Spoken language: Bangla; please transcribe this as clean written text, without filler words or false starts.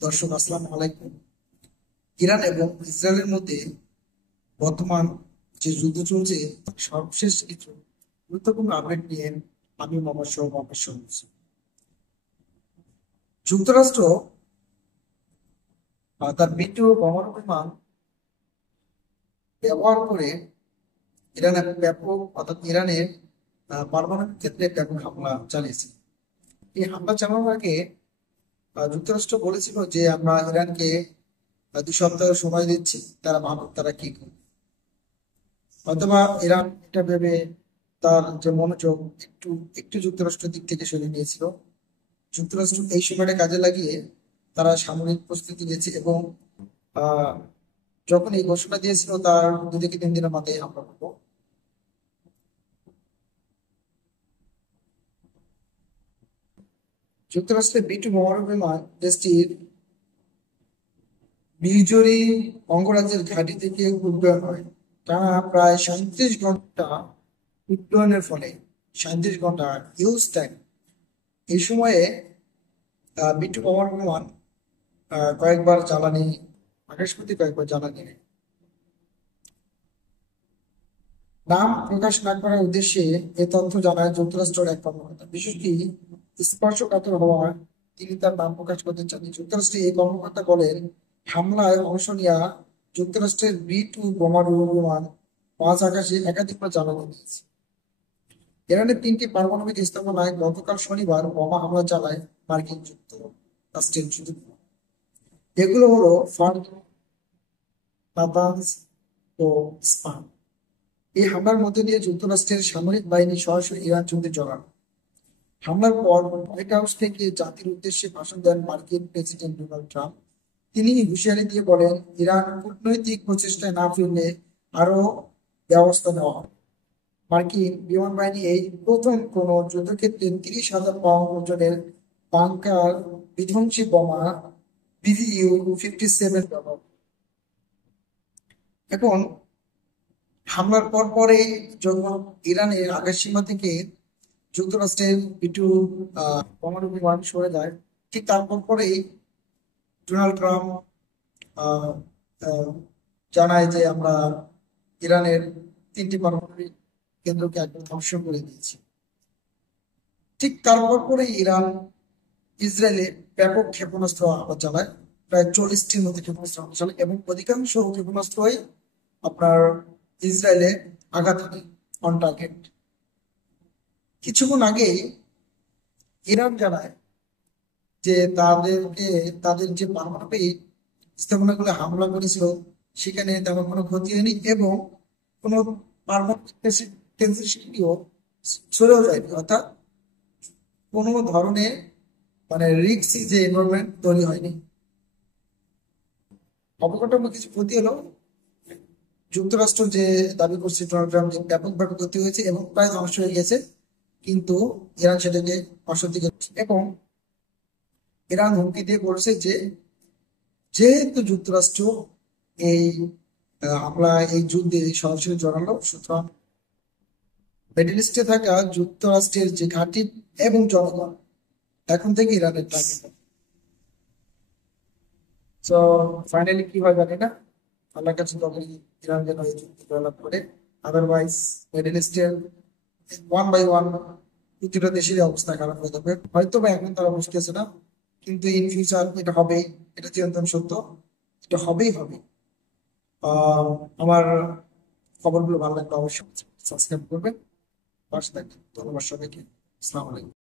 দর্শক আসসালামু আলাইকুম। ইরান এবং ইসরায়েলের মধ্যে বর্তমান যে যুদ্ধ চলছে তার সর্বশেষ কিছু গুরুত্বপূর্ণ আপডেট নিয়ে আমি মোহাম্মদ সোহাগ অবশ্যই বলছি। যুক্তরাষ্ট্র তার বিদ্যুৎ ও পরমাণু বিমান ব্যবহার করে ইরানের ইরানের পারমাণবিক ক্ষেত্রে ব্যাপক হামলা চালিয়েছে। এই হামলা চালানোর আগে যুক্তরাষ্ট্র বলেছিল যে আমরা ইরানকে 2 সপ্তাহ সময় দিচ্ছি, তারা ভাবুক তারা কি করে। অথবা ইরান এটা ভেবে তার যে মনোযোগ একটু একটু যুক্তরাষ্ট্রের দিক থেকে সরিয়ে নিয়েছিল। যুক্তরাষ্ট্র এই সময়টা কাজে লাগিয়ে তারা সামরিক প্রস্তুতি নিয়েছে এবং আহ, যখন এই ঘোষণা দিয়েছিল তার 2 থেকে 3 দিনের মাথায় হামলা করবো। যুক্তরাষ্ট্রের B-2 বোমারু বিমান দেশটির মিজোরি অঙ্গরাজ্যের ঘাঁটি থেকে উড্ডয়ন হয়। টানা প্রায় 37 ঘন্টা উড্ডয়নের ফলে 37 ঘন্টা ইউজ টাইম। এই সময়ে B-2 বোমারু বিমান কয়েকবার জ্বালানি আকাশপথে কয়েকবার জ্বালানি নেয়। নাম প্রকাশ না করার উদ্দেশ্যে এ তথ্য জানায় যুক্তরাষ্ট্রের এক কর্মকর্তা। বিষয়টি স্পর্শকাতর হওয়ায় তিনি তার নাম প্রকাশ করতে চান। যুক্তরাষ্ট্রের এই কর্মকর্তা বলেন, হামলায় অংশ নেওয়া যুক্তরাষ্ট্রের B-2 বোমারু বিমান মাঝ আকাশে একাধিকবার জ্বালানি দিয়েছে। ইরানের 3টি পারমাণবিক স্থাপনায় গতকাল শনিবার বোমা হামলা চালায় মার্কিন যুক্তরাষ্ট্রের যুদ্ধ বিমান। এগুলো হলো ফার্দো, নাতানজ ও স্পান। এই হামলার মধ্যে দিয়ে যুক্তরাষ্ট্রের সামরিক বাহিনী সরাসরি ইরান যুদ্ধে জড়ান। হামলার পর হোয়াইট হাউস থেকে জাতির উদ্দেশ্যে ভাষণ দেন মার্কিন প্রেসিডেন্ট ডোনাল্ড ট্রাম্প। তিনি হুঁশিয়ারি দিয়ে বলেন, ইরান কূটনৈতিক প্রচেষ্টায় না ফিরলে আরো ব্যবস্থা নেওয়া হবে। মার্কিন বিমান বাহিনী এই প্রথম কোনো যুদ্ধক্ষেত্রে 30,000 পাউন্ড ওজনের বাংকার বিধ্বংসী বোমা BBU-57 ব্যবহার করে। এখন হামলার পর পরেই যখন ইরানের আকাশসীমা থেকে যুক্তরাষ্ট্রের একটু পরমাণু বিমান সরে যায়, ঠিক তারপর পরেই ডোনাল্ড ট্রাম্প আহ, আহ, জানায় যে আমরা ইরানের 3টি পারমাণবিক কেন্দ্রকে একদম ধ্বংস করে দিয়েছি। ঠিক তারপর পরেই ইরান ইসরায়েলে ব্যাপক ক্ষেপণাস্ত্র আঘাত চালায়। প্রায় 40টির মধ্যে ক্ষেপণাস্ত্র হামলা চালায় এবং অধিকাংশ ক্ষেপণাস্ত্রই আপনার ইসরায়েলে আঘাত হানে অন টার্গেট। কিছুক্ষণ আগে ইরান জানায় যে তাদের যে পারমাণবিক স্থাপনাগুলো হামলা করেছিল সেখানে তেমন কোনো ক্ষতি হয়নি এবং কোনো পারমাণবিক টেনসিটিও সরেও যায়নি, অর্থাৎ কোনো ধরনের মানে রিস্কি যে এনভারনমেন্ট তৈরি হয়নি। অবকাঠামো কিছু ক্ষতি হলো, যুক্তরাষ্ট্র যে দাবি করছে ডোনাল্ড ট্রাম্প যে ব্যাপকভাবে ক্ষতি হয়েছে এবং প্রায় ধ্বংস হয়ে গেছে, কিন্তু ইরান সেটাকে অসত্যি করছে এবং ইরান হুমকি দিয়ে বলছে যে যেহেতু যুক্তরাষ্ট্র এই হামলা এই যুদ্ধে সরাসরি জড়ালো, সুতরাং মিডল ইস্টে থাকা যুক্তরাষ্ট্রের যে ঘাঁটি এবং জনগণ এখন থেকে ইরানের টার্গেট। তো ফাইনালি কি হয় জানি না, আল্লাহর কাছে তবে ইরান যেন এই যুদ্ধ জয়লাভ করে। আদারওয়াইজ মিডল ইস্টের 1 বাই 1 প্রতিটা দেশেরই অবস্থা খারাপ হয়ে যাবে। হয়তো বা এখন তারা বুঝতেছে না, কিন্তু ইন ফিউচার এটা হবেই, এটা চিরন্তন সত্য, এটা হবেই হবে। আহ আমার খবরগুলো ভালো লাগলে অবশ্যই সাবস্ক্রাইব করবেন, পাশে থাকবেন। ধন্যবাদ সবাইকে। আসসালামু আলাইকুম।